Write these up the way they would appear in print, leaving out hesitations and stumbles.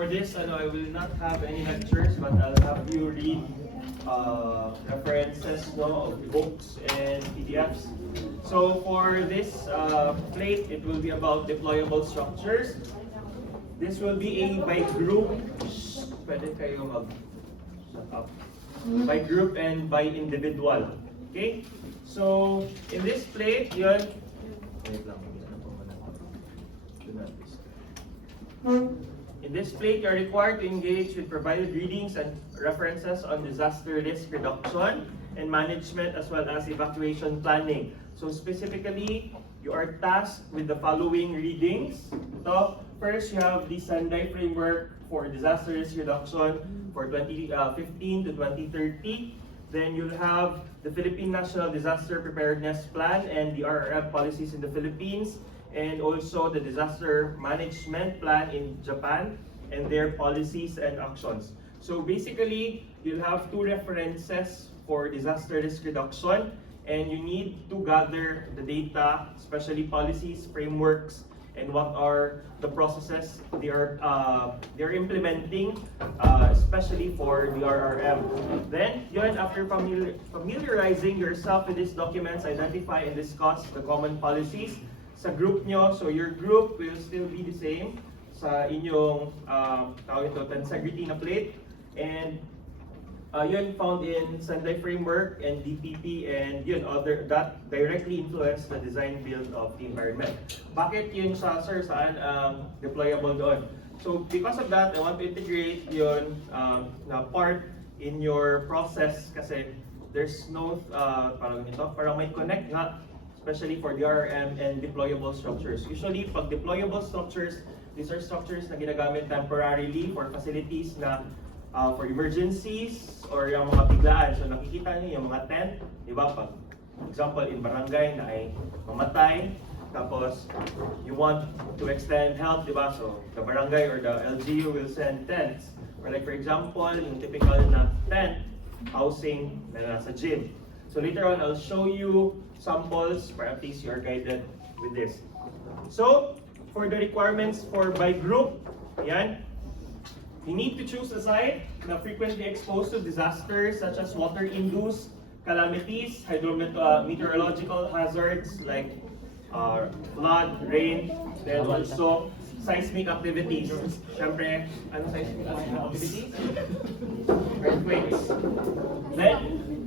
for this, I will not have any lectures, but I'll have you read references of books and PDFs. So for this plate, it will be about deployable structures. This will be a by group. Pwede kayo shut up. By group and by individual. Okay? So in this plate, yun. Wait lang. In this plate, you're required to engage with provided readings and references on disaster risk reduction and management as well as evacuation planning. So specifically, you are tasked with the following readings. So first, you have the Sendai Framework for Disaster Risk Reduction for 2015 to 2030. Then you'll have the Philippine National Disaster Preparedness Plan and the RRF policies in the Philippines, and also the Disaster Management Plan in Japan and their policies and actions. So basically, you'll have two references for disaster risk reduction, and you need to gather the data, especially policies, frameworks, and what are the processes they're implementing, especially for the RRM. Then, yun, after familiarizing yourself with these documents, identify and discuss the common policies sa group nyo. So your group will still be the same sa inyong tensegrity na plate. And yun found in Sendai Framework and DPP, and yun that directly influence the design build of the environment. Bakit yun siya, sir, saan deployable doon? So because of that, I want to integrate yun na part in your process kasi there's no parang may connect nga, especially for DRM and deployable structures. Usually, pag deployable structures, these are structures na ginagamit temporarily for facilities na for emergencies or yung mga biglaan. So nakikita niyo yung mga tent, di ba? Pag example, in barangay na ay mamatay, tapos you want to extend help, di ba? So the barangay or the LGU will send tents. Or like for example, yung typical na tent housing na nasa gym. So later on, I'll show you samples for at least you are guided with this. So, for the requirements for by group, yan, you need to choose a site na frequently exposed to disasters such as water-induced calamities, meteorological hazards like flood, rain, then also seismic activities. Siyempre, ano seismic activities? Earthquakes. Then,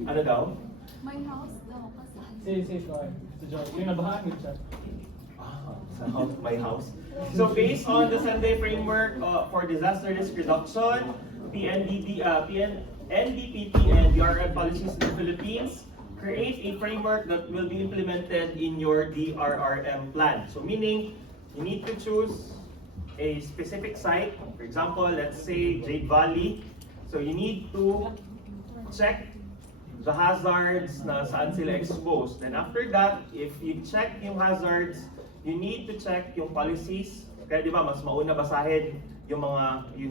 ano daw? My house daw, kasal. Say, sorry. It's a joke. Yung nabahaan yun siya. My house. So based on the Sendai Framework for Disaster Risk Reduction, NDPP and DRM policies in the Philippines, create a framework that will be implemented in your DRRM plan. So meaning, you need to choose a specific site. For example, let's say Jade Valley. So you need to check the hazards na saan sila exposed. Then after that, if you check yung hazards, you need to check yung policies. Kaya di ba, mas mauna basahin yung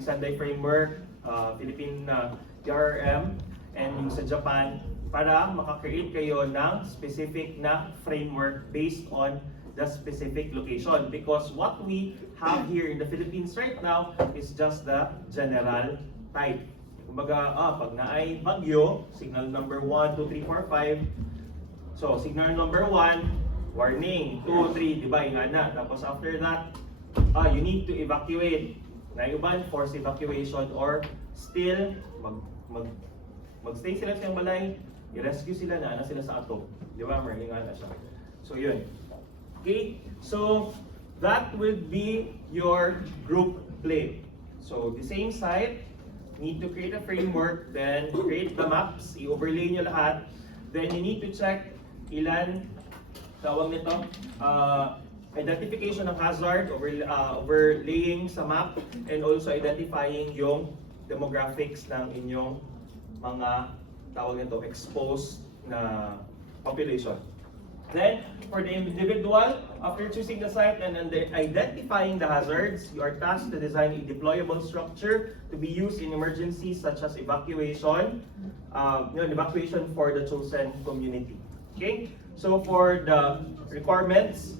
Sendai Framework, Philippine DRM, and yung sa Japan para makakreate kayo ng specific na framework based on the specific location. Because what we have here in the Philippines right now is just the general type. Kumbaga, pag naay bagyo, signal number 1, 2, 3, 4, 5. So, signal number 1, warning, 2, 3, di ba, yung na. Tapos after that, you need to evacuate. Na iban, forced evacuation or still, magstay sila sa balay, i-rescue sila na sila sa ato. Di ba, marling na siya. So, yun. Okay, so that would be your group play. So, the same site, need to create a framework, then create the maps, i-overlay nyo lahat. Then you need to check ilan, tawag nito, identification ng hazard, overlaying sa map, and also identifying yung demographics ng inyong mga, tawag nito, exposed na population. Then, for the individual, after choosing the site and identifying the hazards, you are tasked to design a deployable structure to be used in emergencies such as evacuation, evacuation for the chosen community. Okay? So for the requirements,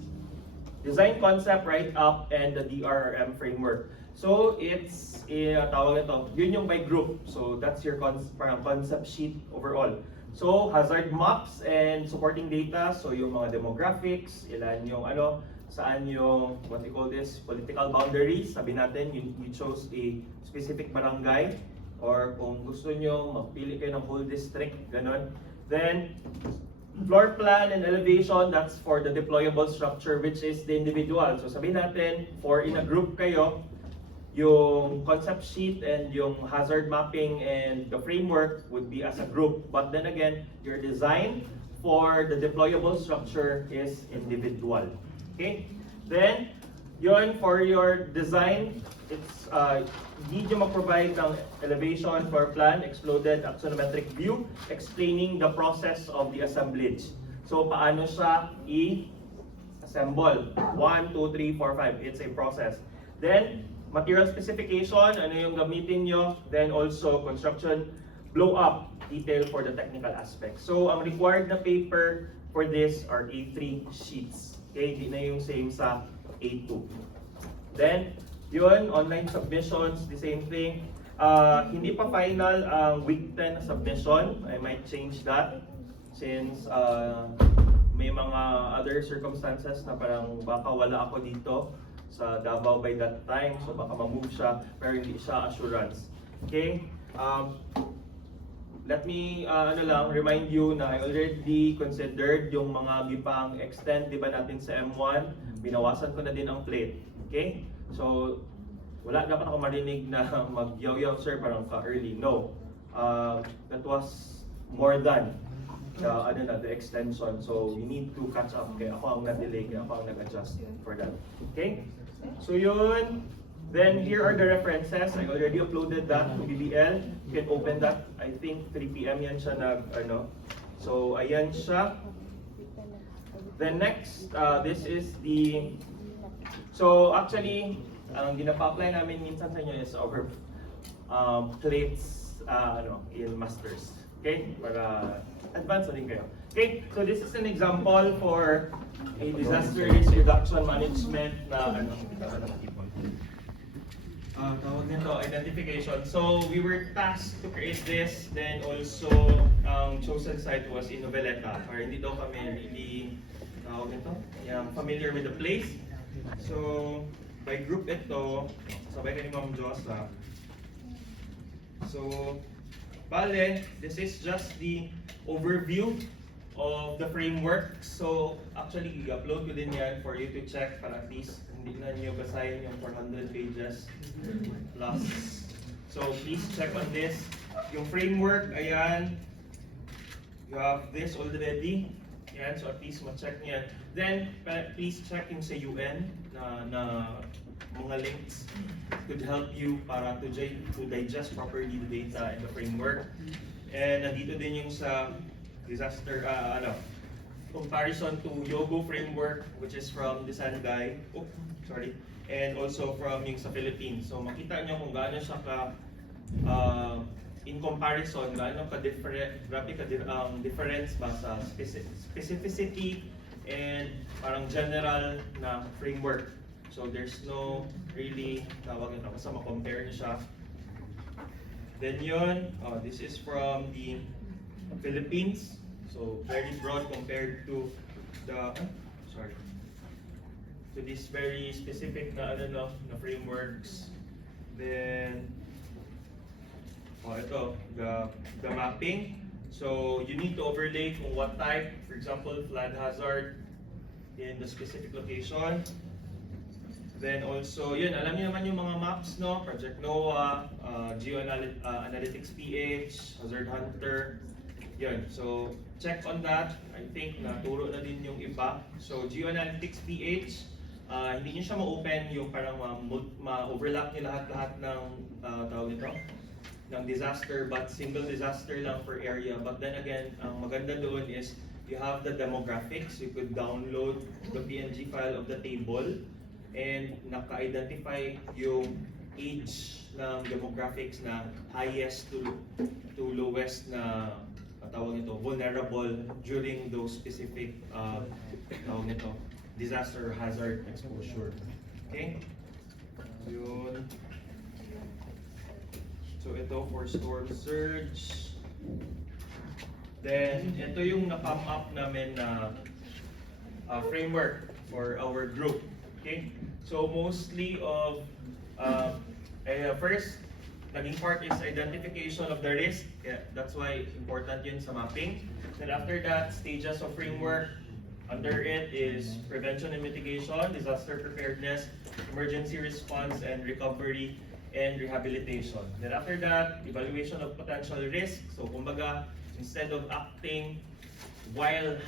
design concept, write-up, and the DRRM framework. So it's tawag ito, yun yung by group. So that's your parang concept sheet overall. So hazard maps and supporting data, so yung mga demographics, ilan yung saan yung what we call this political boundaries. Sabi natin you chose a specific barangay, or kung gusto nyo magpili kayo ng whole district, ganon. Then floor plan and elevation, that's for the deployable structure, which is the individual. So sabihin natin, for in a group kayo, yung concept sheet and yung hazard mapping and the framework would be as a group. But then again, your design for the deployable structure is individual. Okay? Then, yun, for your design, it's need nyo mag-provide ng elevation, floor plan, exploded axonometric view, explaining the process of the assemblage. So, paano siya i-assemble? 1, 2, 3, 4, 5. It's a process. Then, material specification, ano yung gamitin nyo. Then also, construction blow-up detail for the technical aspects. So, ang required na paper for this are A3 sheets. Okay, di na yung same sa A2. Then, yun, online submissions, the same thing. Hindi pa final ang week 10 na submission. I might change that since may mga other circumstances na parang baka wala ako dito sa Davao by that time, so baka ma-move siya, pero hindi siya assurance. Okay? Let me remind you na I already considered yung mga gipang extend, di ba natin sa M1, binawasan ko na din ang plate. Okay? So, wala dapat ako marinig na mag-yaw-yaw sir, parang ka-early. No. That was more than the extension. So, you need to catch up. Kaya ako ang na-delay, kaya ako ang nag-adjust for that. Okay? So yun, then here are the references. I already uploaded that to BBL. You can open that. I think 3 PM yan siya So ayan siya. Then next, this is the, so actually, ang ginapa-apply namin minsan sa inyo is our plates in masters. Okay? Para advance na din kayo. Okay, so this is an example for a disaster risk reduction management na tawag nito, identification. So we were tasked to create this, then also ang chosen site was in Noveleta, or hindi daw kami really familiar with the place. So by group ito, sabay ka ni Ma'am Josa. So bale, this is just the overview of the framework. So actually, i-upload ko din yan for you to check para at least hindi na nyo basahin yung 400 pages plus. So please check on this. Yung framework, ayan. You have this already. Yan, so at least ma-check niyan. Then, please check yung sa UN na mga links could help you para to digest properly the data and the framework. And nandito din yung sa disaster, comparison to Yogo framework, which is from the Sendai, and also from yung sa Philippines. So makita nyo kung gaano siya in comparison, gaano difference ba sa specificity and parang general na framework. So there's no really, tawag ito, basta ma-compare nyo siya. Then yun, this is from the Philippines. So very broad compared to the to this very specific na frameworks. Then ito, the mapping. So you need to overlay kung what type, for example, flood hazard in the specific location. Then also, yun, alam niyo naman yung mga maps, no? Project NOAA, Geoanalytics PH, Hazard Hunter. Yun, so check on that. I think naturo na din yung iba. So Geoanalytics PH, hindi niyo siya ma-open yung parang ma-overlap niyo lahat-lahat ng tawag nito, ng disaster, but single disaster lang per area. But then again, ang maganda doon is you have the demographics. You could download the PNG file of the table and naka-identify yung age ng demographics na highest to lowest na tawag nito, vulnerable during those specific tawag nito, disaster hazard exposure. Okay? Yun. So ito for storm surge. Then ito yung na-come up namin na framework for our group. Okay? So mostly of first naging part is identification of the risk. Yeah, that's why important yun sa mapping. Then after that, stages of framework. Under it is prevention and mitigation, disaster preparedness, emergency response and recovery, and rehabilitation. Then after that, evaluation of potential risk. So kumbaga, instead of acting while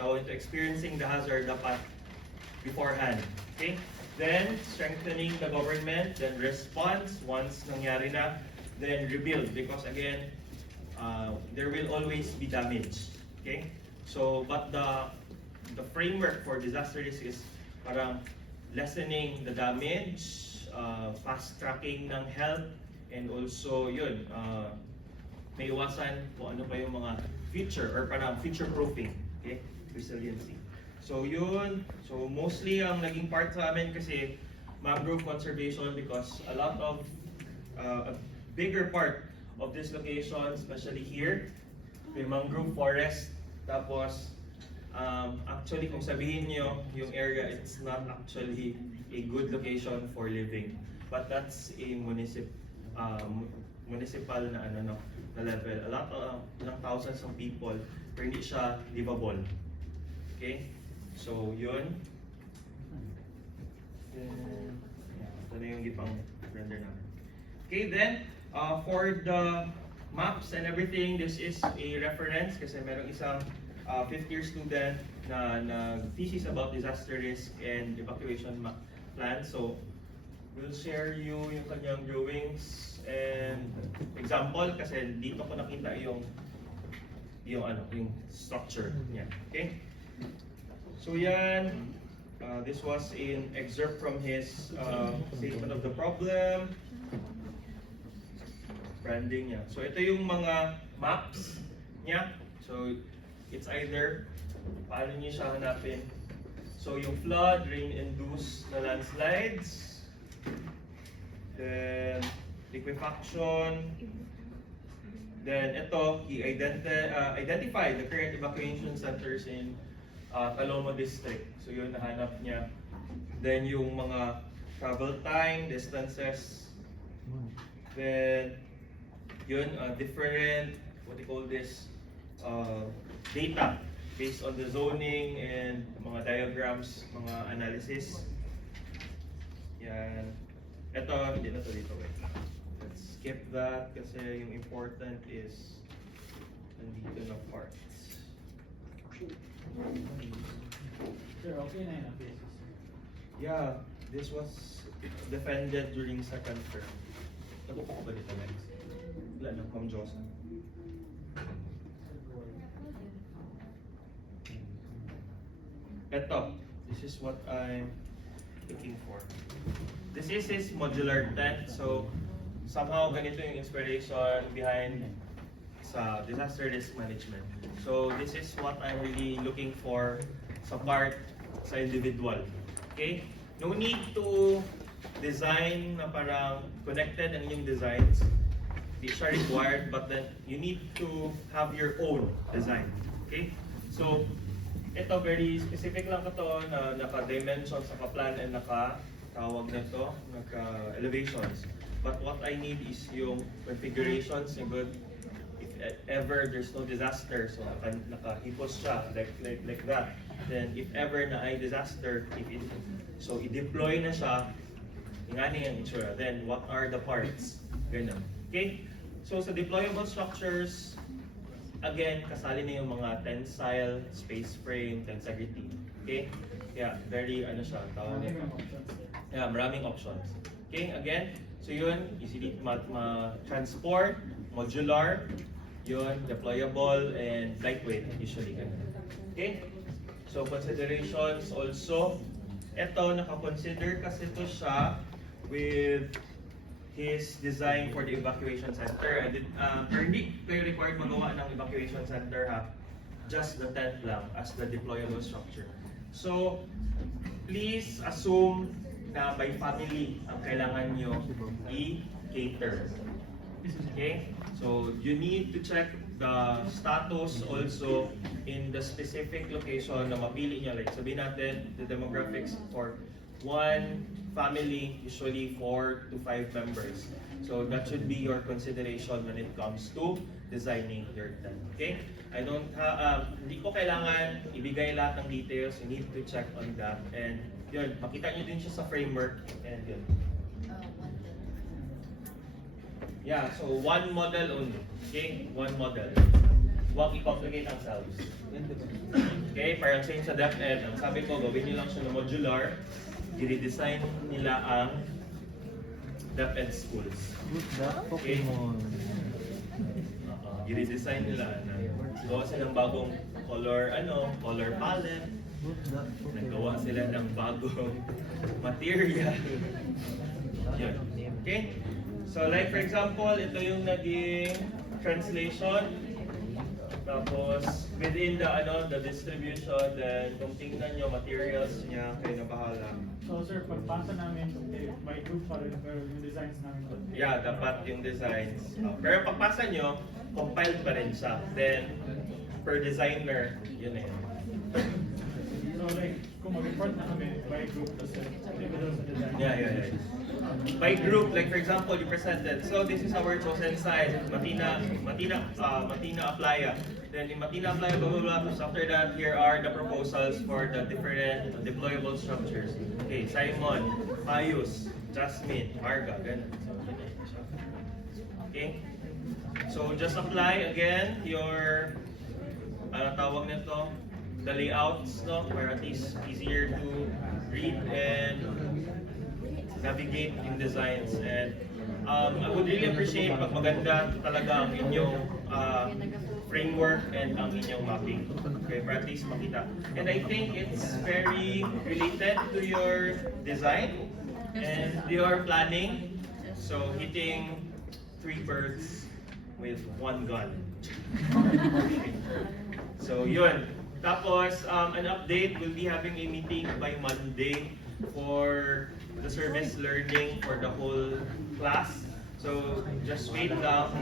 going to experiencing the hazard, dapat beforehand. Okay? Then, strengthening the government, then response once nangyari na, then rebuild because again, there will always be damage. Okay? So, but the framework for disaster risk is parang lessening the damage, fast tracking ng help, and also yun, may iwasan kung ano pa yung mga future or parang future proofing, okay? Resiliency. So yun, so mostly ang naging part sa amin kasi mangrove conservation because a lot of a bigger part of this location, especially here, may mangrove forest. Tapos, actually kung sabihin nyo, yung area, it's not actually a good location for living. But that's a municipal na ano no, na level. A lot of ilang thousands of people, pero hindi siya livable. Okay? So, yun. Then, ito na yung gipang render namin. Okay, then, for the maps and everything, this is a reference kasi merong isang fifth-year student na thesis about disaster risk and evacuation plan. So, we'll share you yung kanyang drawings and example kasi dito ko nakita yung structure niya. Okay? So yan, this was an excerpt from his statement of the problem. Branding niya. So ito yung mga maps niya. So it's either, paano niyo siya hanapin? So yung flood, rain-induced na landslides, then liquefaction, then ito, he identified the current evacuation centers in Talomo District. So yun, nahanap niya. Then yung mga travel time, distances, then yun, different, what you call this, data based on the zoning and mga diagrams, mga analysis. Yan. Ito, hindi na to dito. Wait. Let's skip that kasi yung important is nandito na parts. Sir, okay na yun ang basis. Yeah, this was defended during second term. Nabuko ko ba dito next? Wala na, Ma'am Josa. Ito, this is what I'm looking for. This is his modular tent, so somehow ganito yung inspiration behind sa disaster risk management. So this is what I'm really looking for sa part sa individual. Okay? No need to design na parang connected ang inyong designs. Hindi siya required, but then you need to have your own design. Okay? So, ito very specific lang ito na naka-dimensions, naka-plan, and naka-tawag na ito, naka-elevations. But what I need is yung configurations, yung good, if ever there's no disaster, so naka-hipos siya, like that. Then if ever na ay disaster, so i-deploy na siya, ingani ang itsura. Then what are the parts? Ganun. Okay? So sa deployable structures, again, kasali na yung mga tensile, space frame, tensegrity. Okay? Yeah, very ano siya, tawag Maraming nito. options there. Yeah, maraming options. Okay, again, so yun, easily ma-transport, modular, yun, deployable, and lightweight, usually ganun. Okay? So considerations also, eto, nakakonsider kasi ito siya with his design for the evacuation center. Pero hindi kayo required magawa ng evacuation center ha. Just the tent lang as the deployable structure. So, please assume na by family ang kailangan nyo i-cater. Okay? So you need to check the status also in the specific location na mapili nyo. Like sabihin natin, the demographics for one family, usually 4 to 5 members. So that should be your consideration when it comes to designing your tent. Okay? Hindi ko kailangan ibigay lahat ng details. You need to check on that. And yun, makita nyo din siya sa framework. And yun. Yeah, so one model only. Okay? One model. Huwag i-complicate ang cells. Okay? Parang same sa DepEd. Ang sabi ko, gawin nyo lang siya na modular. I-redesign nila ang DepEd schools. Okay? I-redesign nila na gawa sila ng bagong color palette. Nagawa sila ng bagong material. Yun. Okay? So like for example, ito yung naging translation. Tapos within the distribution, then kung tingnan nyo materials niya, kayo na bahala. So sir, pagpasa namin, may group pa rin, pero yung designs namin. Yeah, dapat yung designs. Pero pagpasa nyo, compiled pa rin siya. Then, per designer, yun eh. So like, kung mag-report na kami, by group, kasi individual sa design. Yeah. By group, like for example, you presented, so this is our chosen site, Matina Aplaya. Then in Matina Aplaya, blah, blah, blah. So after that, here are the proposals for the different deployable structures. Okay, Simon, Pius, Jasmine, Marga, ganun. Okay? So just apply again your, tawag nito, the layouts, no? Para at least easier to read and navigate in designs. And I would really appreciate pag maganda talaga ang inyong framework and ang inyong mapping. Okay, para at least makita. And I think it's very related to your design and your planning. So hitting 3 birds with 1 gun. So yun. Tapos, an update, we'll be having a meeting by Monday for the service learning for the whole class. So, just wait lang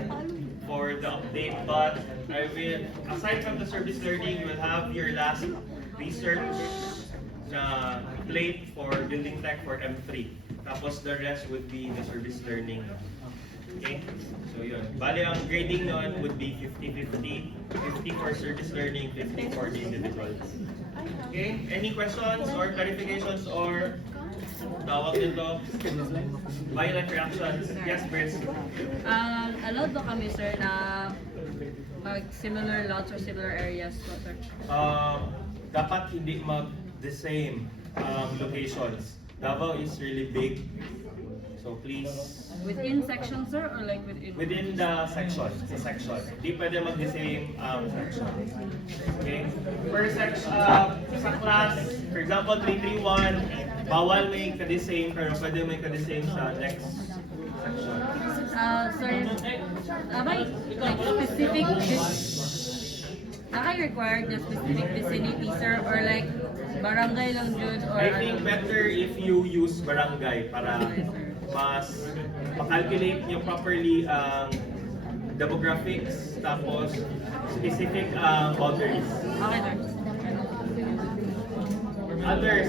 for the update. But I will, aside from the service learning, you will have your last research na plate for building tech for M3. Tapos the rest would be the service learning. Okay? So yun. Bali, ang grading nun would be 50-50. 50 for service learning, 50 for the individual. Okay? Any questions or clarifications or tawag nito? Violent reactions? Yes, Briss? Allowed ba kami, sir, na mag-similar lots or similar areas po, sir? Dapat hindi mag-the same locations. Davao is really big. So please, Within section, sir, or like within the section, sa section. Di pwede mag the same section. Okay? Per section, sa class, for example, 331, bawal may ka-the same, pero pwede may ka-the same sa next section. Sir, may like specific required na specific vicinity, sir, or like barangay lang yun, or I think better if you use barangay para mas makalculate nyo properly ang demographics tapos specific boundaries. Okay, sir.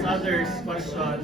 Others, question.